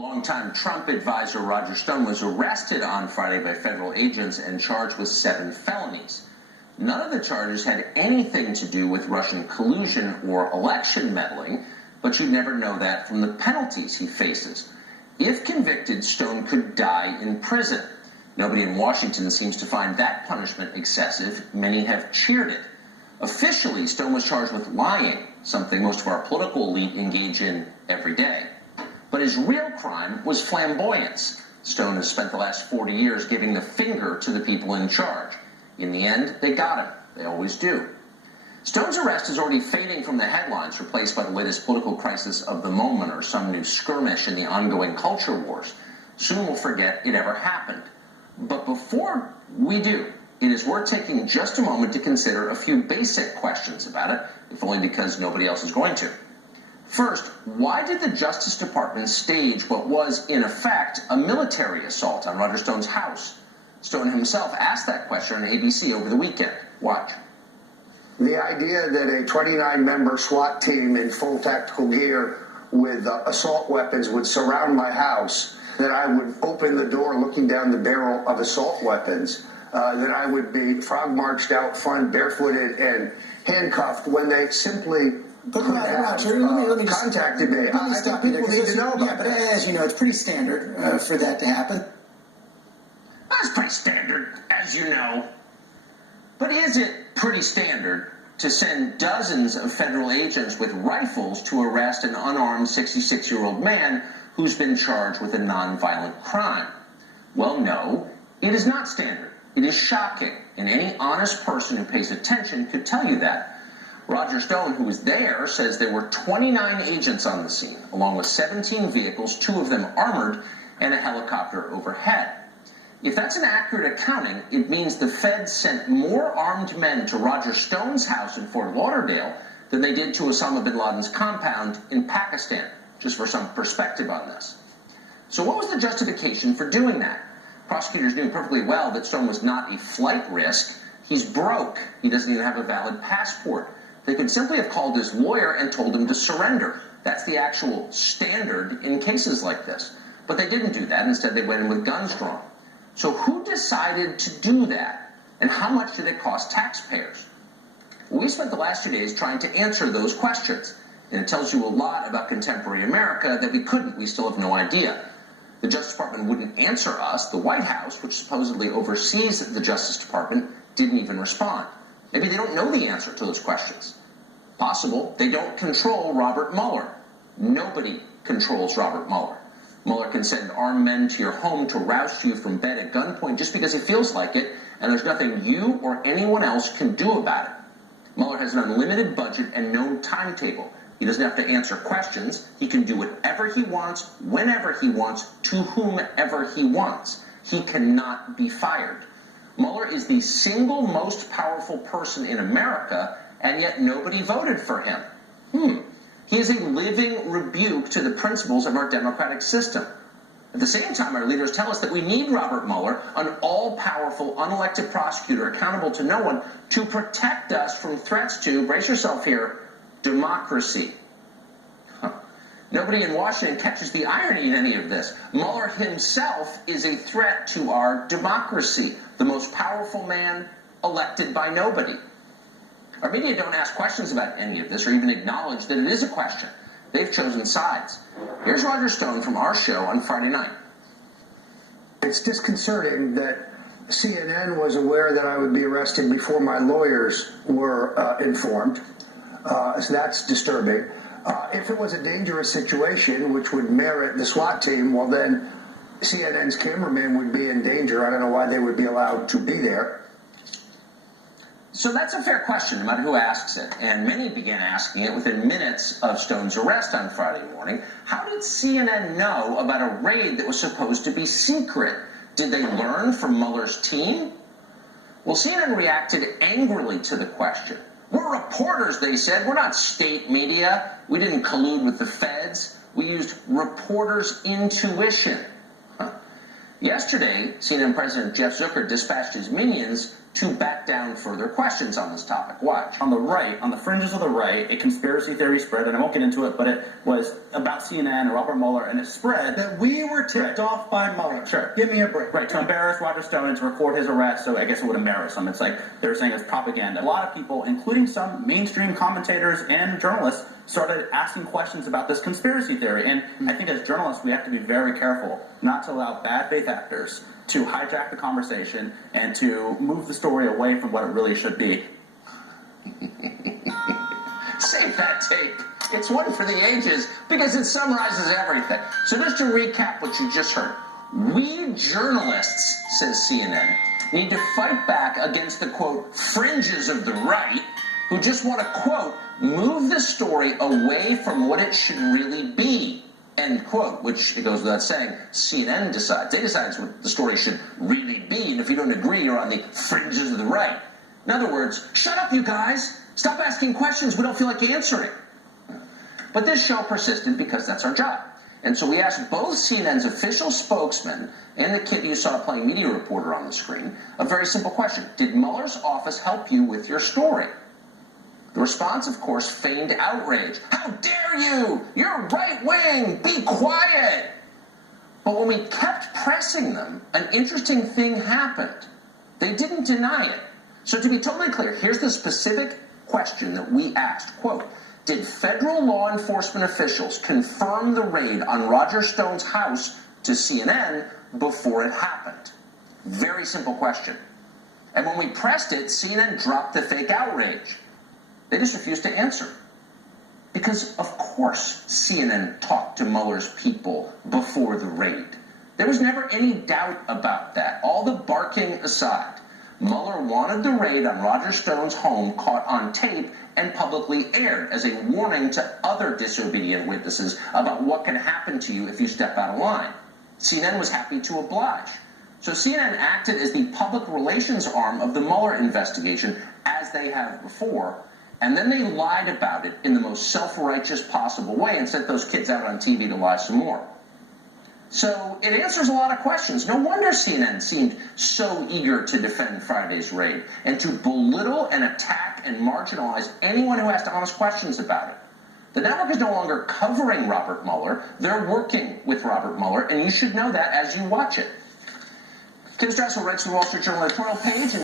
Longtime Trump advisor Roger Stone was arrested on Friday by federal agents and charged with 7 felonies. None of the charges had anything to do with Russian collusion or election meddling, but you'd never know that from the penalties he faces. If convicted, Stone could die in prison. Nobody in Washington seems to find that punishment excessive. Many have cheered it. Officially, Stone was charged with lying, something most of our political elite engage in every day. But his real crime was flamboyance. Stone has spent the last 40 years giving the finger to the people in charge. In the end, they got him. They always do. Stone's arrest is already fading from the headlines, replaced by the latest political crisis of the moment or some new skirmish in the ongoing culture wars. Soon we'll forget it ever happened. But before we do, it is worth taking just a moment to consider a few basic questions about it, if only because nobody else is going to. First, why did the Justice Department stage what was, in effect, a military assault on Roger Stone's house? Stone himself asked that question on ABC over the weekend. Watch. The idea that a 29-member SWAT team in full tactical gear with assault weapons would surround my house, that I would open the door looking down the barrel of assault weapons, that I would be frog-marched out front, barefooted and handcuffed when they simply Roger, let me just contacted me. I think people need to know about that. But as you know, it's pretty standard for that to happen. That's pretty standard, as you know. But is it pretty standard to send dozens of federal agents with rifles to arrest an unarmed 66-year-old man who's been charged with a nonviolent crime? Well, no, it is not standard. It is shocking, and any honest person who pays attention could tell you that. Roger Stone, who was there, says there were 29 agents on the scene, along with 17 vehicles, 2 of them armored, and a helicopter overhead. If that's an accurate accounting, it means the feds sent more armed men to Roger Stone's house in Fort Lauderdale than they did to Osama bin Laden's compound in Pakistan, just for some perspective on this. So what was the justification for doing that? Prosecutors knew perfectly well that Stone was not a flight risk. He's broke. He doesn't even have a valid passport. They could simply have called his lawyer and told him to surrender. That's the actual standard in cases like this. But they didn't do that. Instead, they went in with guns drawn. So who decided to do that? And how much did it cost taxpayers? Well, we spent the last 2 days trying to answer those questions. And it tells you a lot about contemporary America that we couldn't. We still have no idea. The Justice Department wouldn't answer us. The White House, which supposedly oversees the Justice Department, didn't even respond. Maybe they don't know the answer to those questions. Possible. They don't control Robert Mueller. Nobody controls Robert Mueller. Mueller can send armed men to your home to roust you from bed at gunpoint just because he feels like it, and there's nothing you or anyone else can do about it. Mueller has an unlimited budget and no timetable. He doesn't have to answer questions. He can do whatever he wants, whenever he wants, to whomever he wants. He cannot be fired. Mueller is the single most powerful person in America, and yet nobody voted for him. He is a living rebuke to the principles of our democratic system. At the same time, our leaders tell us that we need Robert Mueller, an all-powerful, unelected prosecutor accountable to no one, to protect us from threats to, brace yourself here, democracy. Nobody in Washington catches the irony in any of this. Mueller himself is a threat to our democracy, the most powerful man elected by nobody. Our media don't ask questions about any of this or even acknowledge that it is a question. They've chosen sides. Here's Roger Stone from our show on Friday night. It's disconcerting that CNN was aware that I would be arrested before my lawyers were informed. So that's disturbing. If it was a dangerous situation, which would merit the SWAT team, well then CNN's cameraman would be in danger. I don't know why they would be allowed to be there. So that's a fair question, no matter who asks it. And many began asking it within minutes of Stone's arrest on Friday morning. How did CNN know about a raid that was supposed to be secret? Did they learn from Mueller's team? Well, CNN reacted angrily to the question. We're reporters, they said. We're not state media. We didn't collude with the feds. We used reporters' intuition. Yesterday, CNN President Jeff Zucker dispatched his minions to back down further questions on this topic. Watch. On the right, on the fringes of the right, a conspiracy theory spread, and I won't get into it, but it was about CNN and Robert Mueller, and it spread That we were tipped off by Mueller. Sure. Give me a break. right to embarrass Roger Stone and to record his arrest. So I guess it would embarrass him. It's like they're saying it's propaganda. A lot of people, including some mainstream commentators and journalists, started asking questions about this conspiracy theory. And I think as journalists, we have to be very careful not to allow bad faith actors to hijack the conversation and to move the story away from what it really should be. Save that tape. It's one for the ages because it summarizes everything. So just to recap what you just heard. We journalists, says CNN, need to fight back against the, quote, fringes of the right who just want to, quote, move the story away from what it should really be, end quote, which it goes without saying, CNN decides. They decide what the story should really be, and if you don't agree, you're on the fringes of the right. In other words, shut up, you guys. Stop asking questions we don't feel like answering. But this show persisted because that's our job. And so we asked both CNN's official spokesman and the kid you saw playing media reporter on the screen a very simple question. Did Mueller's office help you with your story? The response, of course, feigned outrage. How dare you? You're right-wing. Be quiet. But when we kept pressing them, an interesting thing happened. They didn't deny it. So to be totally clear, here's the specific question that we asked. Quote, did federal law enforcement officials confirm the raid on Roger Stone's house to CNN before it happened? Very simple question. And when we pressed it, CNN dropped the fake outrage. They just refused to answer. Because, of course, CNN talked to Mueller's people before the raid. There was never any doubt about that. All the barking aside, Mueller wanted the raid on Roger Stone's home caught on tape and publicly aired as a warning to other disobedient witnesses about what can happen to you if you step out of line. CNN was happy to oblige. So CNN acted as the public relations arm of the Mueller investigation, as they have before, and then they lied about it in the most self-righteous possible way and sent those kids out on TV to lie some more. So it answers a lot of questions. No wonder CNN seemed so eager to defend Friday's raid and to belittle and attack and marginalize anyone who asked honest questions about it. The network is no longer covering Robert Mueller. They're working with Robert Mueller, and you should know that as you watch it. Kim Strassel writes for the Wall Street Journal editorial page.